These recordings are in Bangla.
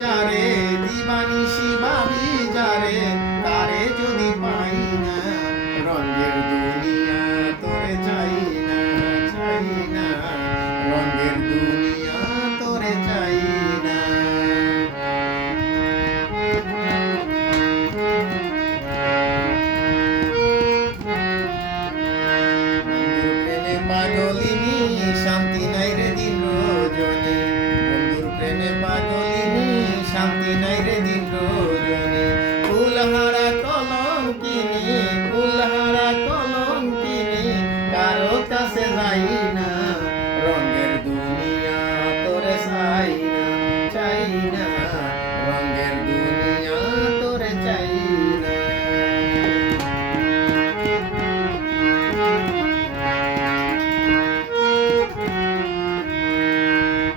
যারে দিবানিশি ভাবি যারে তারে যদি পাই না রঙের দুনিয়া তোরে চাই না রঙের দুনিয়া তোরে চাই না প্রেমে পাগলিনী শান্তি নাই রে দিন রজনী বন্ধুর প্রেমে পাগলিনী শান্তি নাই রে দিন রজনী ফুলহারা কলঙ্কিনী কারো কাছে যাই না রঙের দুনিয়া তোরে চাই না রঙের দুনিয়া তোরে চাই না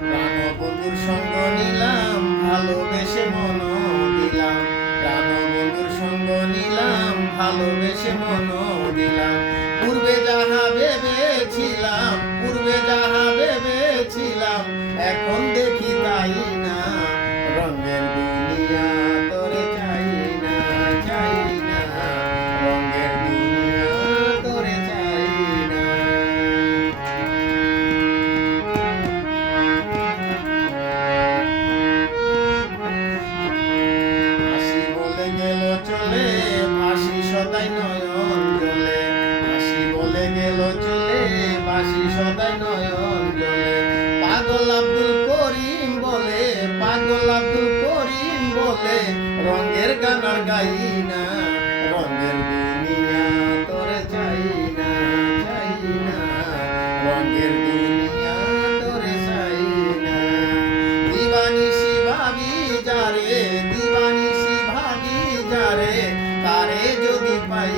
প্রাণবন্ধুর সঙ্গ নিলাম ভালোবেসে মন দিলাম প্রাণবন্ধুর সঙ্গ নিলাম ভালোবেসে মন দিলাম পূর্বে যাহা ভেবেছিলাম এখন দেখি তাই না রঙের দুনিয়া তোরে চাই না রঙের দুনিয়া তোরে চাই না হাসি বলে গেল চলে ভাসি সদাই নয়ন জলে হাসি বলে গেল চলে ভাসি সদাই নয়ন জলে পাগল আব্দুল করিম বলে রঙের গান আর গাই না রঙের দুনিয়া তোরে চাই না রঙের দুনিয়া তোরে চাই না দিবানিশি ভাবি যারে তারে যদি পাই